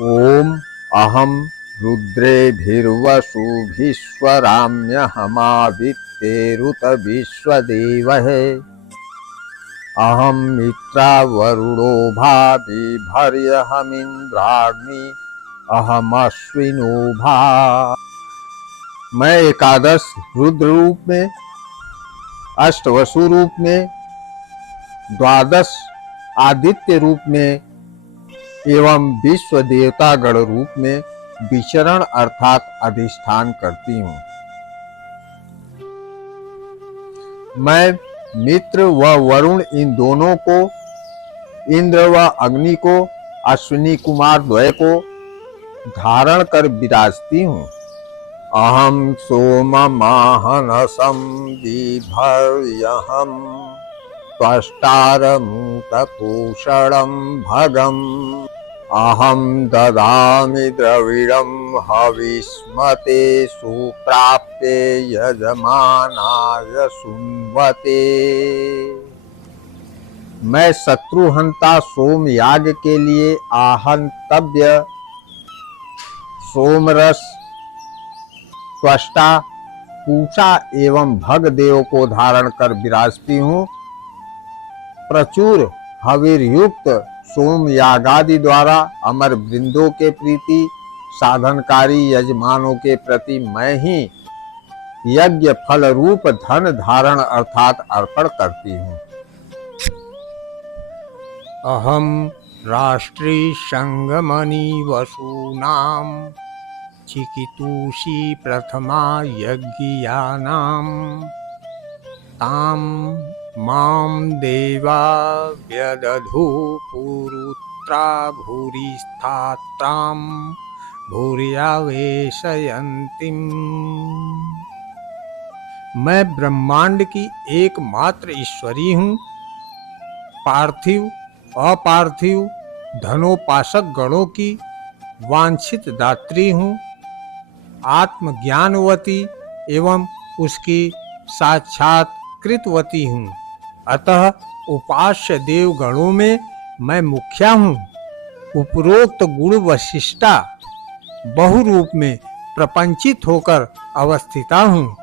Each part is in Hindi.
ओम अहम रुद्रेभिर्वसुभिस्वराम्यहमावित्तेरुत विश्वदेवहे अहम मित्रावरुणो भाभिभर्यहमिन्द्राग्नि अहमश्विनो भा। मैं एकादश रुद्र रूप में, अष्टवसु रूप में, द्वादश आदित्य रूप में एवं विश्व देवता गण रूप में विचरण अर्थात अधिष्ठान करती हूँ। मैं मित्र व वरुण इन दोनों को, इंद्र व अग्नि को, अश्विनी कुमार द्वय को धारण कर विराजती हूँ। अहम सोममाहनसं बिभर्यहं त्वष्टारमूतपूषणं भगम् अहम ददामि द्रविडं हविष्मते सुप्राप्ते यजमानाय सुन्वते। मैं शत्रुहंता सोम याग के लिए आहंतव्य सोमरस त्वष्टा पूषा एवं भग देव को धारण कर विराजती हूँ। प्रचुर हविर युक्त सोम यागादि द्वारा अमर वृंदों के प्रीति साधनकारी यजमानों के प्रति मैं ही यज्ञ फल रूप धन धारण अर्थात अर्पण करती हूँ। अहम राष्ट्री संगमनि वसूनां चिकितुषी प्रथमा यज्ञियानां ताम मां देवा व्यदधु पुरुत्रा भूरिस्थात्रां भूर्यावेशयन्तीम्। मैं ब्रह्मांड की एकमात्र ईश्वरी हूँ। पार्थिव अपार्थिव धनोपासक गणों की वांछित दात्री हूँ। आत्मज्ञानवती एवं उसकी साक्षात कृतवती हूँ। अतः उपास्य देव गणों में मैं मुख्या हूँ। उपरोक्त गुण वशिष्ठा बहुरूप में प्रपंचित होकर अवस्थिता हूँ।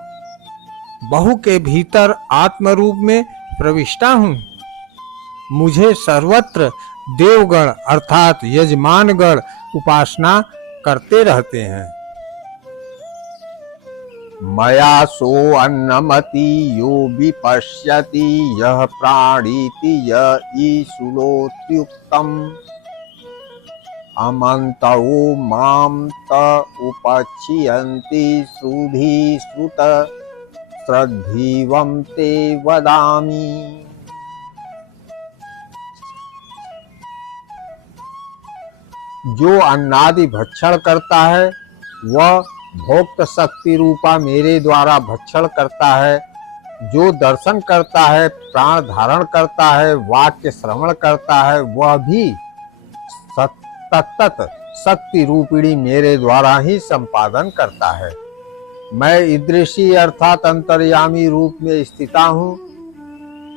बहु के भीतर आत्मरूप में प्रविष्टा हूँ। मुझे सर्वत्र देवगण अर्थात यजमानगण उपासना करते रहते हैं। मया सो अन्नमति यो विपश्यति यह प्राणीति य ईशुलोत्युक्तम् अमन्तौ मां त उपच्छियन्ति श्रुधि श्रुत श्रद्धीवं ते वदामि। जो अन्नादि भक्षण करता है वह भोक्त शक्ति रूपा मेरे द्वारा भक्षण करता है। जो दर्शन करता है, प्राण धारण करता है, वाक्य श्रवण करता है, वह भी तत्त शक्ति रूपिणी मेरे द्वारा ही संपादन करता है। मैं ईदृशी अर्थात अंतर्यामी रूप में स्थिता हूँ।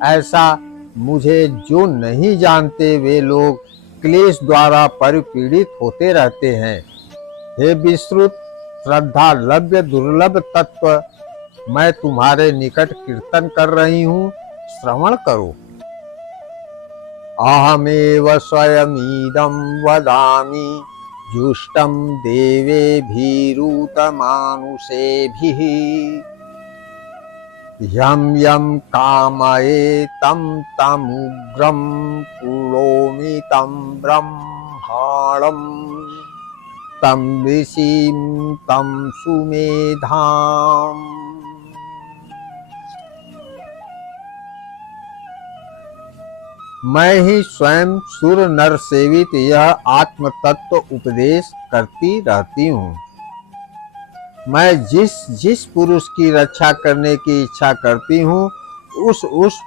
ऐसा मुझे जो नहीं जानते वे लोग क्लेश द्वारा परिपीड़ित होते रहते हैं। हे विश्रुत श्रद्धा लभ्य दुर्लभ तत्व, मैं तुम्हारे निकट कीर्तन कर रही हूँ, श्रवण करो। अहमेव स्वयमीदं वदामि जुष्टं देवेभिरूतमानुषेभिः यं यं कामये तं तमुग्रं पुरोमि तं ब्रह्माणम् तं ऋषिं तं सुमेधाम्। मैं ही स्वयं सुर नर सेवित यह आत्म तत्व उपदेश करती रहती हूँ। मैं जिस जिस पुरुष की रक्षा करने की इच्छा करती हूँ उस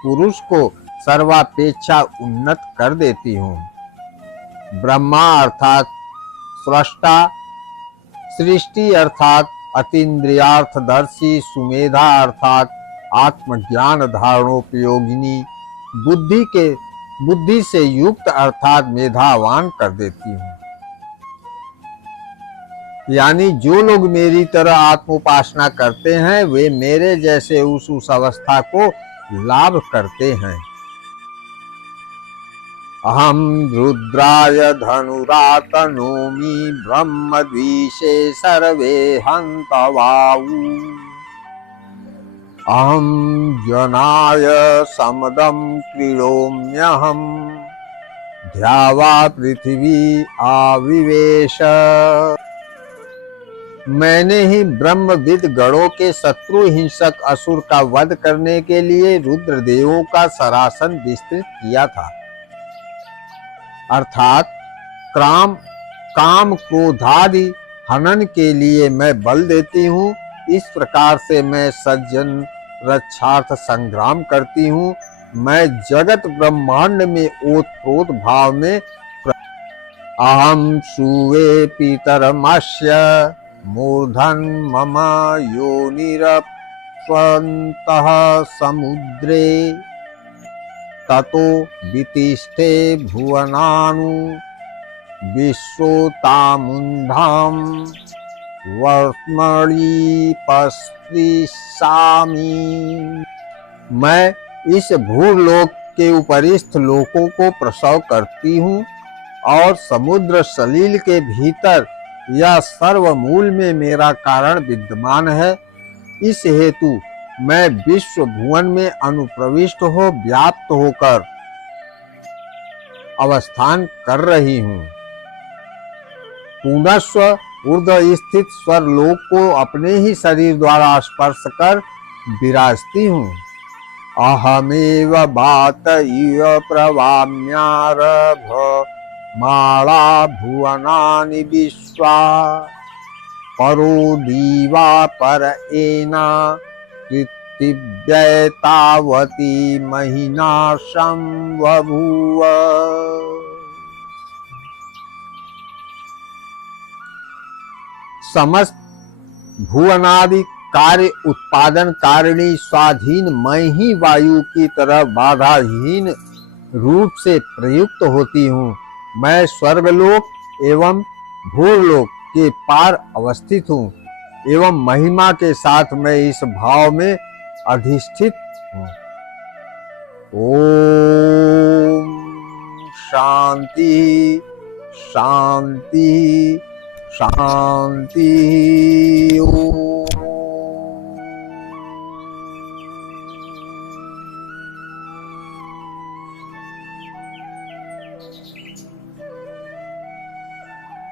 पुरुष को सर्वापेक्षा उन्नत कर देती हूँ। ब्रह्मा अर्थात स्रष्टा, सृष्टि अर्थात अतीन्द्रियार्थदर्शी, सुमेधा अर्थात आत्मज्ञान धारणोपयोगिनी, बुद्धि से युक्त अर्थात मेधावान कर देती हूँ। यानी जो लोग मेरी तरह आत्मोपासना करते हैं वे मेरे जैसे उस अवस्था को लाभ करते हैं। अहम रुद्राय धनुरातनोमि ब्रह्मद्विषे सर्वे हन्तवाऊ। अहम जनाय समदं क्रीडोम्यहम् ध्यावा पृथ्वी आविवेश। मैंने ही ब्रह्मविद गणों के शत्रु हिंसक असुर का वध करने के लिए रुद्रदेवों का सरासन विस्तृत किया था। अर्थात काम क्रोधादि हनन के लिए मैं बल देती हूँ। इस प्रकार से मैं सज्जन रक्षार्थ संग्राम करती हूँ। मैं जगत ब्रह्मांड में ओतप्रोत भाव में अहम सुवे पितरमस्य मूर्धन मम योनिरप्स्वन्तः समुद्रे ततो वितिष्ठे भुवनानु विश्वोतामुन्धाम वर्ष्मणि पस्पृशामि। मैं इस भूलोक के उपरिस्थ लोकों को प्रसव करती हूँ और समुद्र सलील के भीतर या सर्वमूल में मेरा कारण विद्यमान है। इस हेतु मैं विश्व भुवन में अनुप्रविष्ट हो व्याप्त होकर अवस्थान कर रही हूँ। पुनस्व ऊर्ध्व स्थित स्वरलोक को अपने ही शरीर द्वारा स्पर्श कर विराजती हूँ। अहमेव बात इव प्रवाम्यारभ माला भुवनानि विश्वा परो दीवा पर एना कृतिव्यतावती महिना संबभूव। समस्त भुवनादि कार्य उत्पादन कारिणी स्वाधीन मैं ही वायु की तरह बाधाहीन रूप से प्रयुक्त होती हूँ। मैं स्वर्गलोक एवं भूलोक के पार अवस्थित हूँ एवं महिमा के साथ मैं इस भाव में अधिष्ठित हूँ। ओम शांति शांति शांति। ओम।